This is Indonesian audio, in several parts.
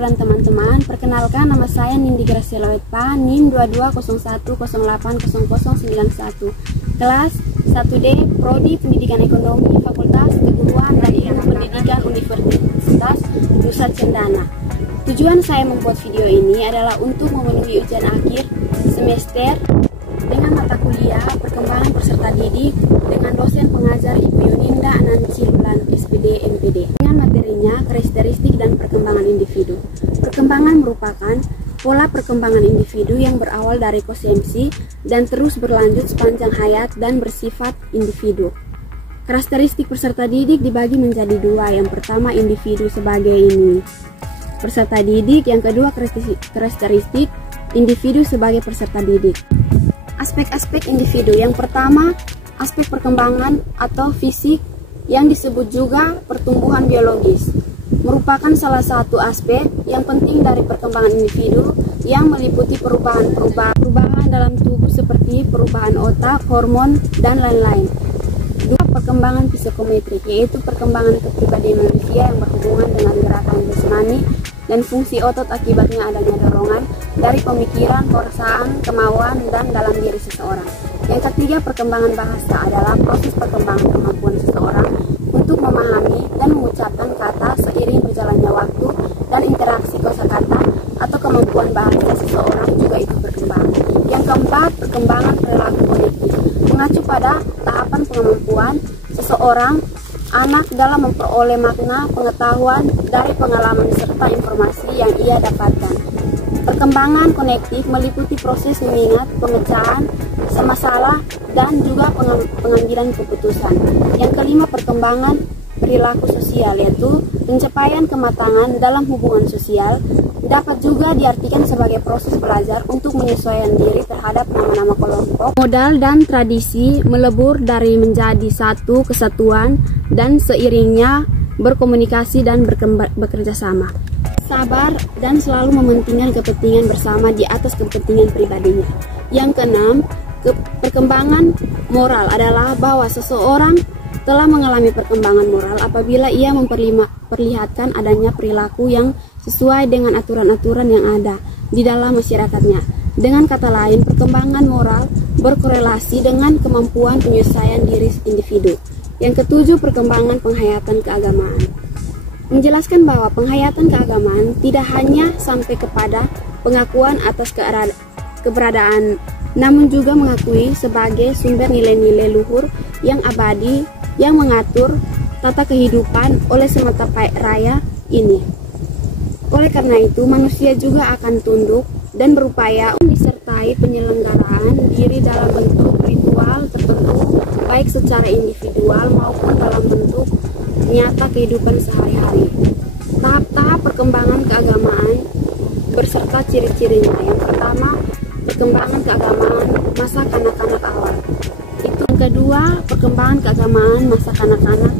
dan teman-teman, perkenalkan nama saya Nindi Graciela Wetpa, NIM 2201080091, kelas 1D, Prodi Pendidikan Ekonomi, Fakultas Keguruan dan Ilmu Pendidikan Universitas Nusa Cendana. Tujuan saya membuat video ini adalah untuk memenuhi ujian akhir semester dengan mata kuliah perkembangan peserta didik dengan dosen pengajar Ibu Yuninda Anansilulan SPD MPD. Dengan materinya karakteristik dan perkembangan individu. Perkembangan merupakan pola perkembangan individu yang berawal dari konsumsi dan terus berlanjut sepanjang hayat dan bersifat individu. Karakteristik peserta didik dibagi menjadi dua. Yang pertama individu sebagai ini peserta didik, yang kedua karakteristik individu sebagai peserta didik. Aspek-aspek individu. Yang pertama, aspek perkembangan atau fisik yang disebut juga pertumbuhan biologis. Merupakan salah satu aspek yang penting dari perkembangan individu yang meliputi perubahan dalam tubuh seperti perubahan otak, hormon, dan lain-lain. Dua, perkembangan psikometrik, yaitu perkembangan kepribadian manusia yang berhubungan dengan gerakan jasmani dan fungsi otot akibatnya adanya dorongan dari pemikiran, perasaan, kemauan, dan dalam diri seseorang. Yang ketiga, perkembangan bahasa adalah proses perkembangan kemampuan seseorang untuk memahami dan mengucapkan kata seiring berjalannya waktu dan interaksi kosakata atau kemampuan bahasa seseorang juga ikut berkembang. Yang keempat, perkembangan perilaku kognitif mengacu pada tahapan kemampuan seseorang anak dalam memperoleh makna pengetahuan dari pengalaman serta informasi yang ia dapatkan. Perkembangan konektif meliputi proses mengingat, pemecahan masalah, dan juga pengambilan keputusan. Yang kelima, perkembangan perilaku sosial, yaitu pencapaian kematangan dalam hubungan sosial. Dapat juga diartikan sebagai proses belajar untuk menyesuaikan diri terhadap nama-nama kelompok, modal dan tradisi, melebur dari menjadi satu kesatuan dan seiringnya berkomunikasi dan bekerja sama. Sabar dan selalu mementingkan kepentingan bersama di atas kepentingan pribadinya. Yang keenam, perkembangan moral adalah bahwa seseorang telah mengalami perkembangan moral apabila ia memperlihatkan adanya perilaku yang sesuai dengan aturan-aturan yang ada di dalam masyarakatnya. Dengan kata lain, perkembangan moral berkorelasi dengan kemampuan penyelesaian diri individu. Yang ketujuh, perkembangan penghayatan keagamaan. Menjelaskan bahwa penghayatan keagamaan tidak hanya sampai kepada pengakuan atas keberadaan, namun juga mengakui sebagai sumber nilai-nilai luhur yang abadi yang mengatur tata kehidupan oleh semesta raya ini. Oleh karena itu, manusia juga akan tunduk dan berupaya disertai penyelenggaraan diri dalam bentuk ritual tertentu, baik secara individual maupun dalam bentuk nyata kehidupan sehari-hari. Tahap-tahap perkembangan keagamaan berserta ciri-cirinya. Yang pertama, perkembangan keagamaan masa kanak-kanak awal. Yang kedua, perkembangan keagamaan masa kanak-kanak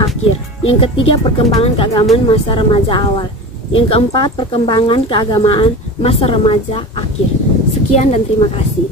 akhir. Yang ketiga, perkembangan keagamaan masa remaja awal. Yang keempat, perkembangan keagamaan masa remaja akhir. Sekian dan terima kasih.